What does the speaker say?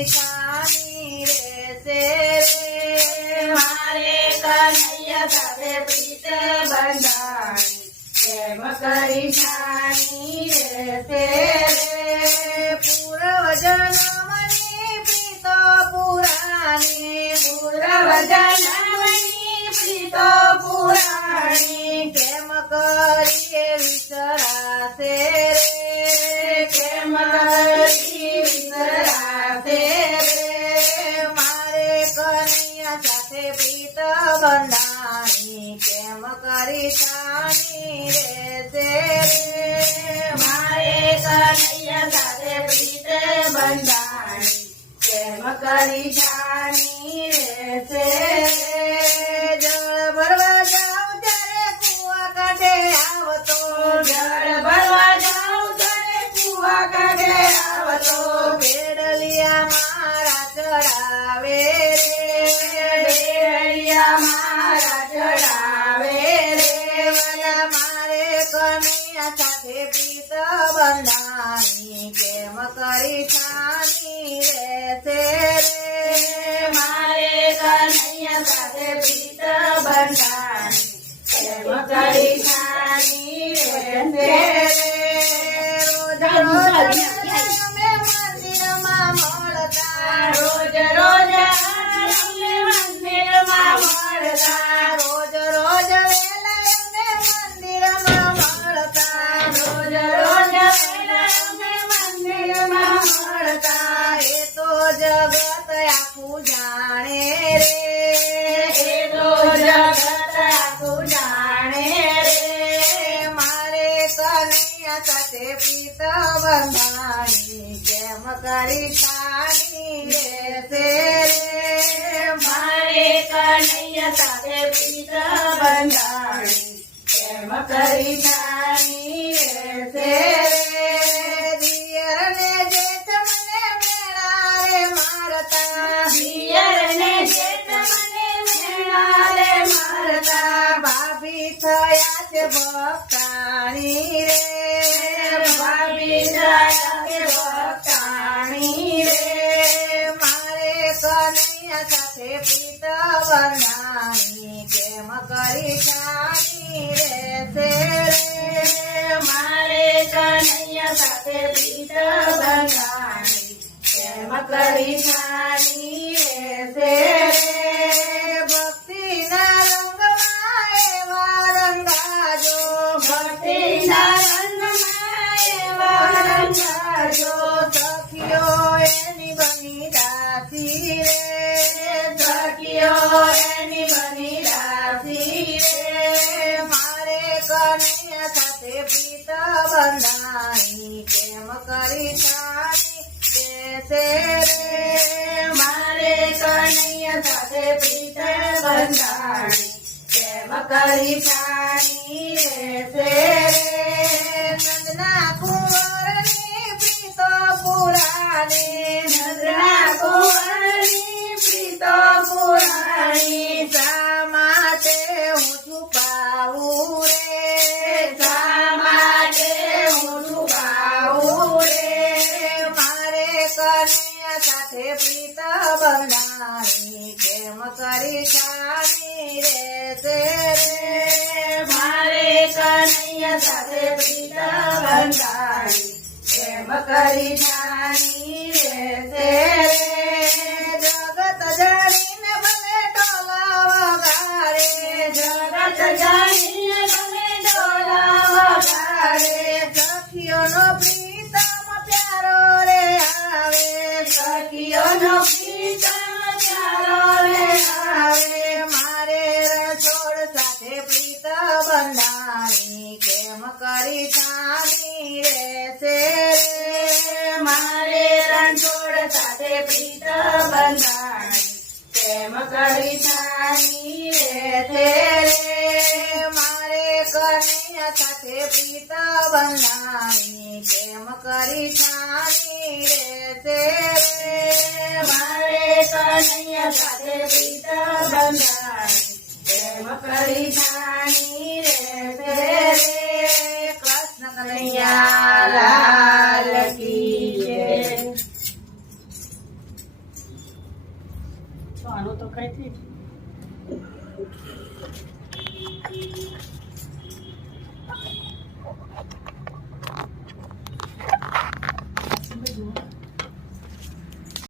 કરી છાની રહેશે રે મારે કનૈયા સાથે પ્રીત બંધાણી કેમ કરી છાની રહેશે રે પૂર્વ જન્મની પ્રીતો પુરાણી પૂર્વ જન્મની પ્રીતો પુરાણી કેમ કરીએ વિસરાશે રે કેમ કરી વિસરાશે રે મારે કનૈયા સાથે પ્રીત બંધાણી કેમ કરી છાની રહેશે રે મારે કનૈયા સાથે પ્રીત બંધાણી કેમ કરી છાની રહેશે જળ ભરવા જાઉં ત્યારે કુવા કાંઠે આવતો જળ ભરવા જાઉં ત્યારે કુવા કાંઠે આવતો બેડલિયા મારા ચડાવે રે બેડિયા મારા ચડાવે રે વાલા મારે કનૈયા સાથે પ્રીત બંધાણી કેમ કરી છાની રહેશે રે મારે કનૈયા સાથે પ્રીત બંધાણી કેમ કરી છાની રહેશે રોજ અમે મંદિરમાં મળતા રોજ રોજ અમને મંદિરમાં મળતા રોજ રોજ વેલા અમે મંદિરમાં મળતા રોજ રોજ અમે મંદિરમાં મળતા એ તો જગત આખું જાણે રે એ તો જગત આખું જાણે રે મારે કનૈયા સાથે પ્રીત બંધાણી કેમ કરી છાની રહેશે રે મારે કનૈયા સાથે પ્રીત બંધાણી કેમ કરી છાની રહેશે રે દિયરને જેઠ મને મેળા રે મારતા દિયરને જેઠ મને મેળા રે મારતા ભાભી થયા છે ભક્તાણી રે ભાભી થયા છે ભક્તાણી રે મારે કનૈયા સાથે પ્રીત બંધાણી કેમ કરી છાની રહેશે રે મારે કનૈયા સાથે પ્રીત બંધાણી કેમ કરી છાની રહેશે રે ભક્તિના રંગમાં એવા રંગાજો ભક્તિના રંગમાં એવા રંગાજો સખીઓ એની બની દાસી રે સખીઓ એની બની દાસી રે મારે કનૈયા સાથે પ્રીત બંધાણી કેમ કરી છાની રહેશે રે મારે કનૈયા સાથે પ્રીત બંધાણી કેમ કરી છાની રહેશે રે નંદના કુંવરની પ્રીતો પુરાણી નંદના કુંવરની પ્રીતો પુરાણી શા માટે હું છુપાવું રે શા માટે હું છુપાવું રે મારે કનૈયા સાથે પ્રીત બંધાણી કેમ કરી છાની રહેશે રે મારે કનૈયા સાથે પ્રીત બંધાણી કેમ કરી છાની રહેશે રે જગત જાણીને ભલે ટોલા વગાડે જગત જાણીને તમે ડોલા વગાડે સખીઓનો પ્રીતમ પ્યારો રે આવે સખીઓનો પ્રીતમ ચારો રે આવે મારે રણછોડ સાથે પ્રીત બંધાણી કેમ કરી છાની રહેશે રે મારે રણછોડ સાથે પ્રીત બંધાણી કેમ કરી છાની રહેશે રે મારે કનૈયા સાથે પ્રીત બંધાણી કેમ કરી છાની રહેશે રે મારે કનૈયા સાથે પ્રીત બંધાણી કેમ કરી છાની રહેશે રે કૃષ્ણ કનૈયા લાલ કી જય. આનું તો કઈ